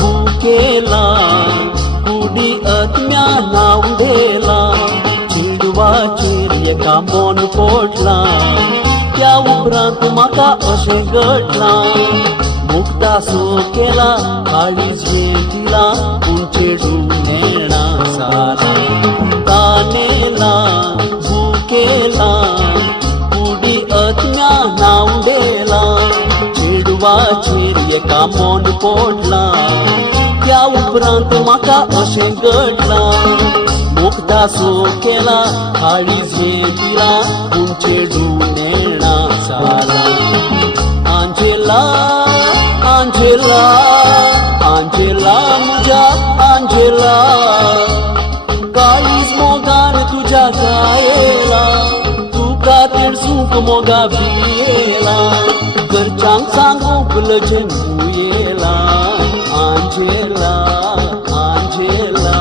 भूकेला कुडी अत्म्या नावडेला चिडवाचेर एका मोन पोटला त्या उपरांत म्हाका अशें घडला मुक्ता सो केला काळीज दिला पूण चेडूं नेणा साला तानेला भूकेला कुडी अत्म्या नावडेला चेडवाचेर एका मोन पोडला त्या उपरांत म्हाका अशें घडला मुक्ता सो केला काळीज दिला पूण चेडूं नेणा साला आंजेला आंजेला आंजेला म्हज्या आंजेला काळीज मोगान तुज्या गायेला तुका तेडसूंक मोगा भियेला घरच्यांक सांगूंक लजेन येला आंजेला आंजेला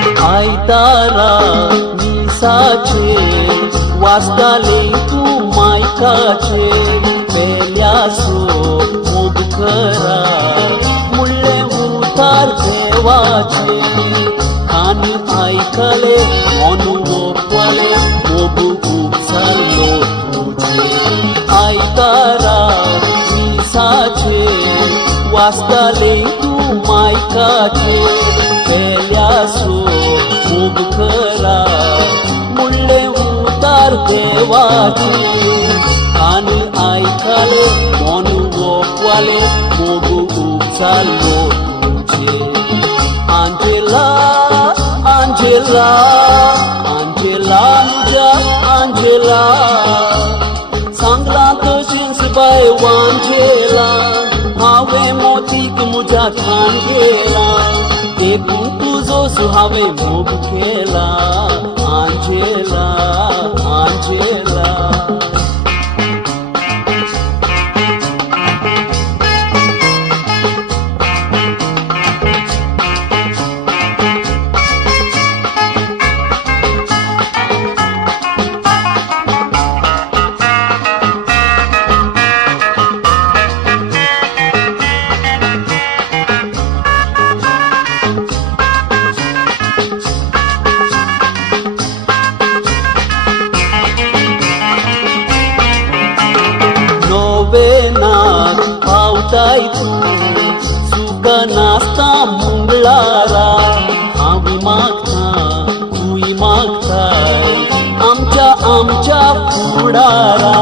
आयतारा मिसाचे वाचताले तूं मायकाचे पेल्यासो मोग खरा मुळ्ळे उतार देवाचे आनी आयकले मोनू ओपले मोग उपसारलो तुजे आयतारा मिसाचे वाचताले तूं मायकाचे पेल्यासो मोग खरा मुळ्ळे उतार देवाचे आनी आयकले मोन ओपवाले मोग उपसारलो तुजे आंजेला आंजेला आंजेला म्हज्या आंजेला सांगला तशींच बाय वांजेला हांवें मोतीक म्हज्या ठाण गेला देखून तुजो सुहावे मोग केला आंजेला आंजेला पावताय तूं सुख नासता मुंगळारा हांव मागता तूंय मागताय आमच्या फुडारा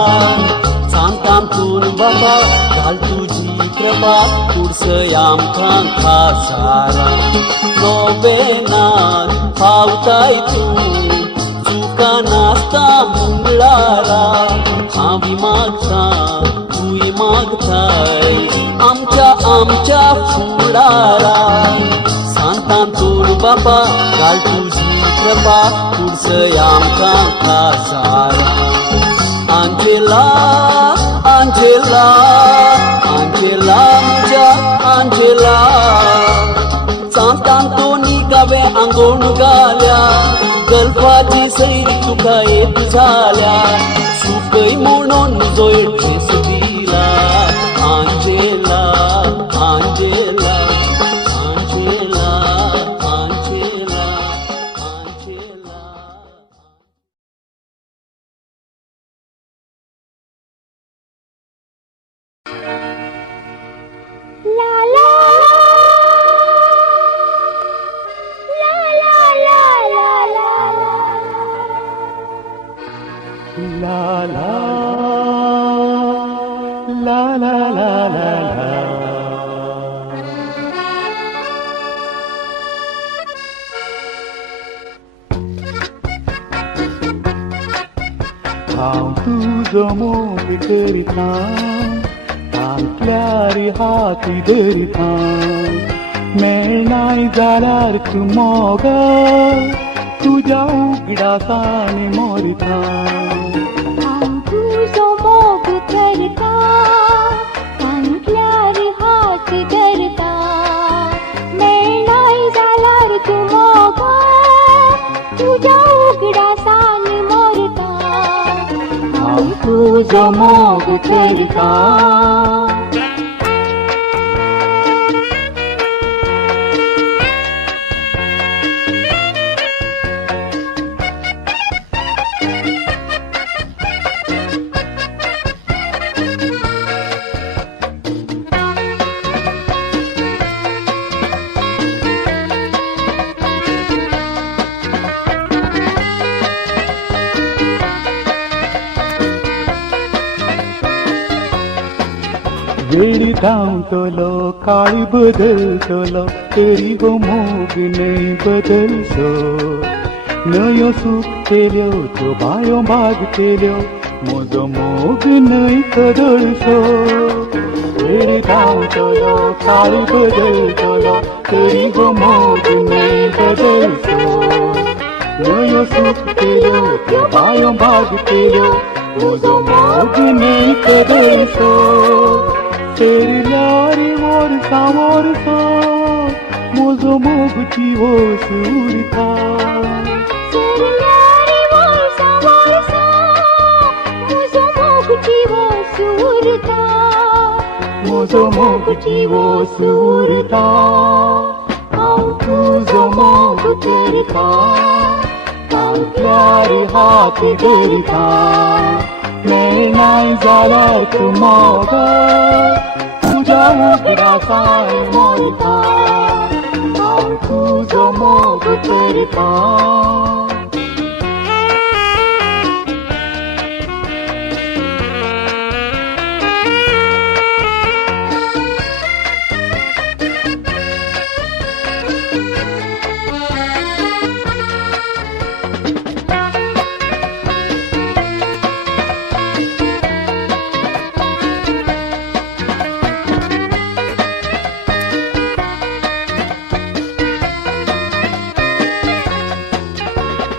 सांतांतून बाबा घाल तुजी कृपा पुरसय आमकां खासारा नोवेनार पावताय तूं सुख नासता मुंगळारा हांव मागता तूंय मागताय आमच्या फुडारा सांतांतून बाबा घाल तुजी कृपा पुरसय आमकां खासारा आंजेला आंजेला आंजेला म्हज्या आंजेला सांतांतोनी गावे आंगोण घाल्या गल्फाची सैरी तुका एक जाल्या सुकय म्हणून जोड ठेस दिला Angela Angela Angela Angela Angela ला ला La la ला ला ला ला ला. हांव तुजो मोग करिता, थांबल्यार हाती धरिता, मेळनाय जाल्यार तूं मोग तुज्या उगडासांनी मोरिता. हांव तुजो मोग करता, थांबल्यार हात धरता, मेळनाय जाल्यार तूं मोग तुज्या उगडासांनी मोरता. हांव तुजो मोग करता. वेळ धांवतलो काळ बदलतलो तरी हो मोग नाही बदलसो. नयो सुकतेल्यो त्यो बायो भागतेल्यो म्हजो मोग नाही कदळसो. वेळ धांवतलो काळ बदलतलो तरी हो मोग नाही बदलसो. नयो सुकतेल्यो त्यो बायो भागतेल्यो म्हजो मोग नाही कदळसो. तेरल्यार वर्सां वर्सां म्हजो मोग दिवस उरता. तेरल्यार वर्सां वर्सां म्हजो मोग दिवस उरता. म्हजो मोग दिवस उरता. हांव तुजो मोग करता, थांबल्यार हात धरिता, मेळनाय जाल्यार तूं मोग तुज्या उगडासांनी मोरता. हांव तुजो मोग करता.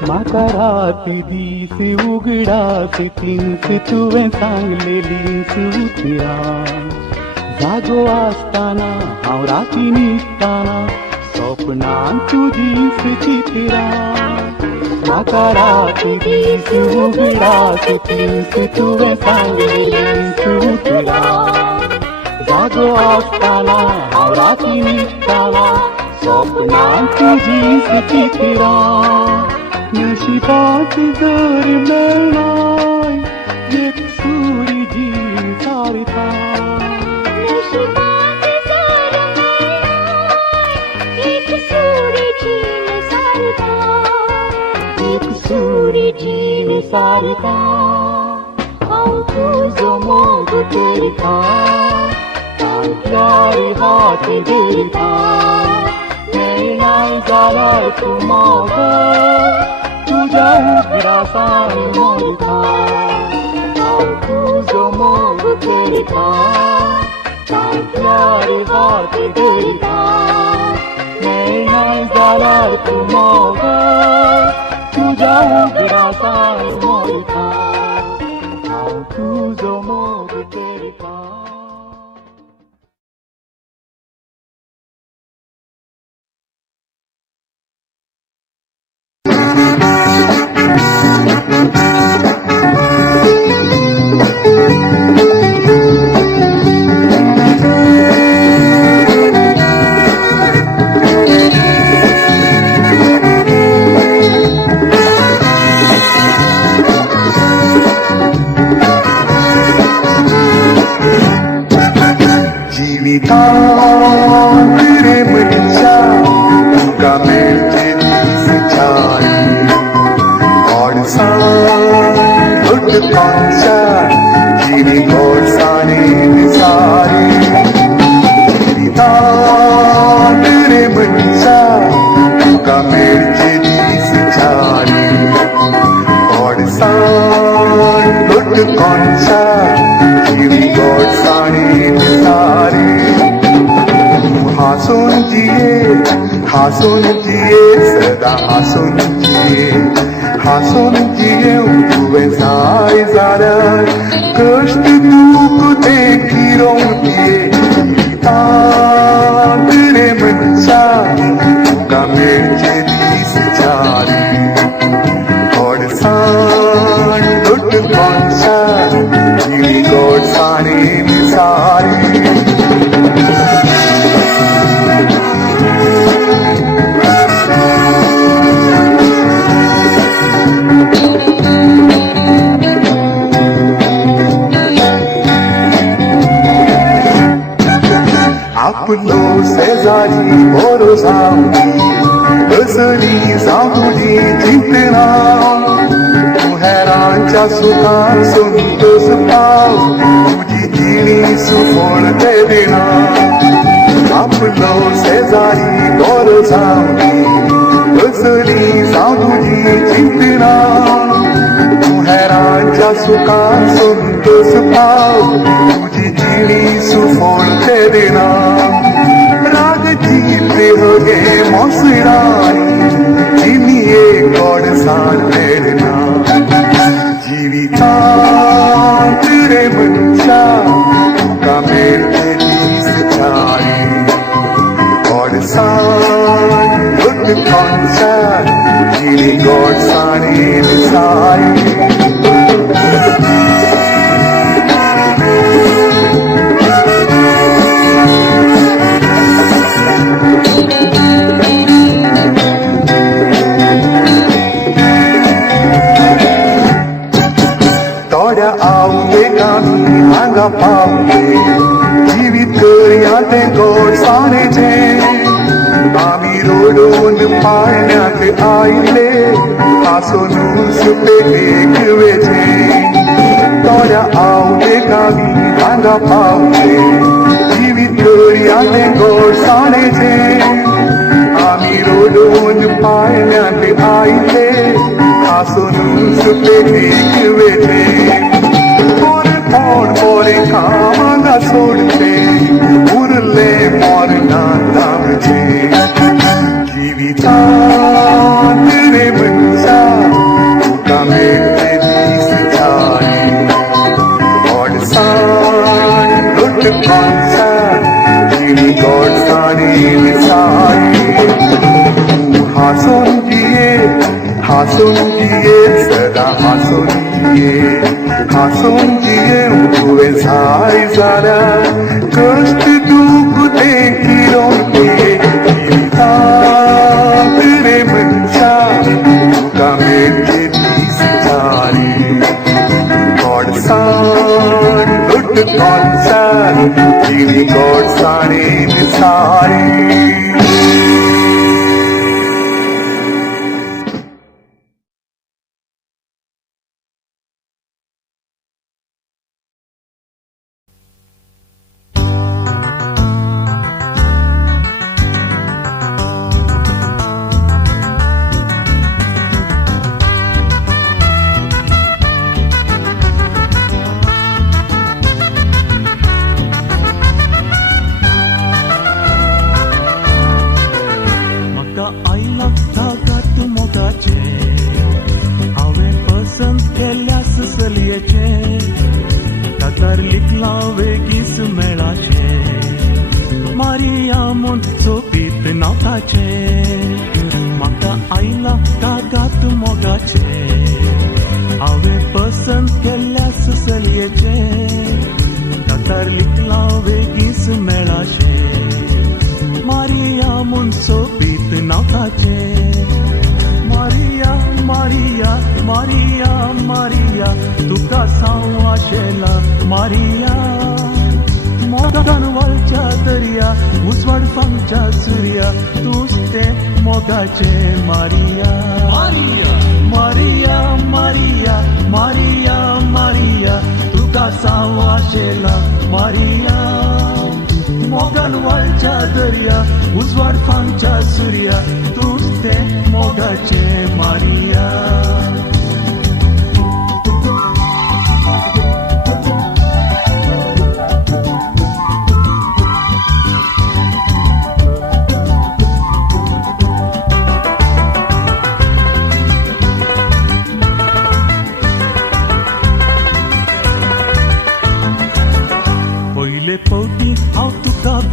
म्हाका राती दीस उगडास तिन्स तुवें सांगलेलींच उतरां. जागो आसतना हांव राती न्हिदताना सपनांत तुजींच चित्रां. म्हाका राती दीस उगडास तिन्स तुवें सांगलेलींच उतरां. जागो आसतना हांव राती न्हिदताना सपनांत तुजींच चित्रां. नशिबात जर मेळनाय एक सुरी जीव सारता. नशिबात जर मेळनाय एक सुरी जीव सारता. एक सुरी जीव सारता. हांव तुजो मोग करता, थांबल्यार हात धरिता, मेळनाय जाल्यार तूं मोग तुज्या उगडासांनी मोरता. हांव तुजो मोग करता, थांबल्यार हात धरिता, मेळनाय जाल्यार तूं मोग तुज्या उगडासांनी मोरता. हांव तुजो मोग करता. Good concert, Jimmy Gorsani. जिये हसून जिये सदा हसून जिये साय झाला कष्ट दुःख देखील दिये तांतरे मनसा तुका मेळचे दीस चारी गोडसाण दोट गोडसाण जिणी गोडसाणे सारी आपलो शेजारी बरो जावनी कसली जावं तुजी चिंतना तूं हेरांच्या सुखान संतोष पाव तुजी जिणी सुफळ ते देना आपलो शेजारी बरो जावनी कसली जावं तुजी चिंतना तूं हेरांच्या सुखान संतोष पाव तुजी जिणी सुफळ ते देना राग जीते होगे मोसडानी जिनिये गोडसाण मेळना जिवितांत रे मनशा तुका मेळचे दीस चारी गोडसाण दोट गोडसाण जिणी गोडसाणे सारी थोड्या आवडेकांनी हांगा पावले जिवीत करया ते गोडसाणेचे आमी रोडून पाळण्यात आयले हांसून पेटेक वेचे थोड्या आवडेकांनी हांगा पावले जिवीत करया ते गोडसाणेचे आमी रोडून पाळण्यात आयले हांसून पेटेक वेचे कोण बोरे कामांगा सोडचे उरले मोरनांत आमचे जिवितांत रे मनशा तुका मेळचे दीस चारी गोडसाण दोट गोडसाण जिणी गोडसाणे सारी तूं हांसून जिये सदा हांसून जिये तुवें साय झाला कष्ट दुःख देखील दिये जिवितांत रे मनशा तुका मेळचे दीस चारी गोडसाण दोट गोडसाण जिणी गोडसाणे सारी म्हाका आयला कागात मोगाचे हांवें पसंत केल्ल्या सुसलयेचे कातार लिखला वेगीस मेळाचे मारिया म्हूण सोबीत नाताचे मारिया मारिया मारिया मारिया तुका सांव आशेला मारिया मोगान वळच्या दर्या उजवाड फांगच्या सूर्या तूंच ते मोगाचे Maria Maria Maria Maria Maria तुका सांव आशेला मारिया मोगान वळच्या दर्या उजवाड फांगच्या सूर्या तूंच ते मोगाचे मारिया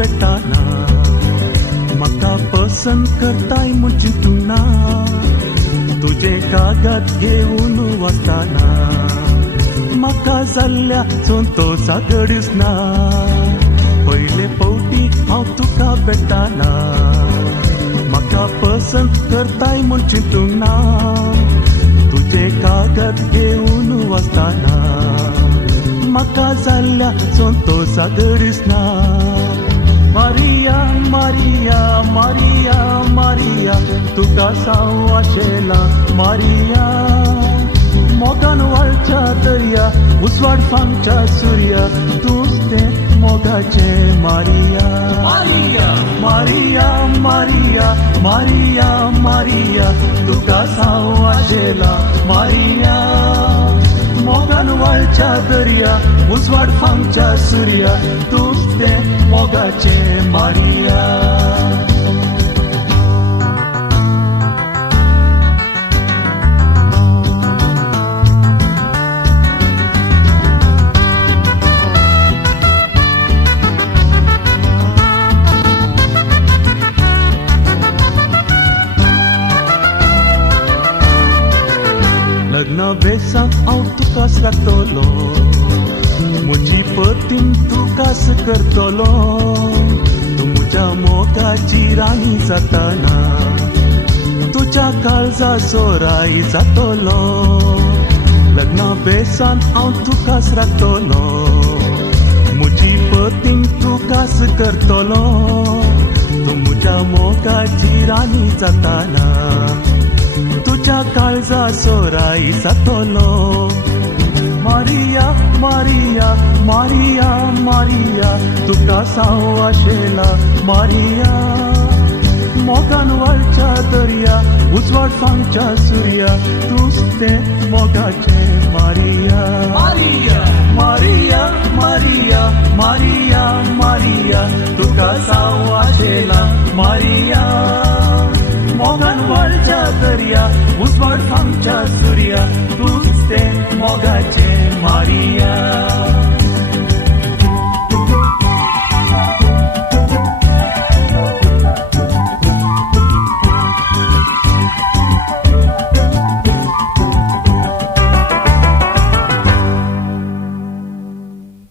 बेटाना म्हाका पसंत करताय म्हूण चिंतूंक ना तुझे कागद घेवन वचताना म्हाका जाल्ल्या संतोषा घडीच ना पयले फावटी हांव तुका बेटाना म्हाका पसंत करताय म्हूण चिंतूंक ना तुझे कागद घेवन वचताना म्हाका जाल्ल्या संतोषा घडीच ना मारिया मारिया मारिया मारिया तुका सांव आशेला मारिया मोगान वाळच्या दर्या उसवाड फांगच्या सूर्या तूंच तें मोगाचे Maria Maria Maria Maria Maria Maria तुका सांव आशेला मारिया मोगान वाळच्या दर्या उसवाड फांगच्या सूर्या तूंच तें मोगाचे मारिया लग्न बेसांक हांव तुकाच लागतलो म्हजी पतीन तुकाच करतलो तूं म्हज्या मोगाची राणी जाताना तुज्या काळजाचो राई जातलो लग्न बेसान हांव तुकाच राखतलो म्हजी पतीन तुकाच करतलो तूं म्हज्या मोगाची राणी जाताना तुझ्या काळजाचो राई जातलो मारिया मारिया मारिया मारिया तुका सांव आशेला मारिया मोगान वाळच्या दर्या उजवाड फांगच्या सूर्या तूंच तें मोगाचे मारिया मारिया मारिया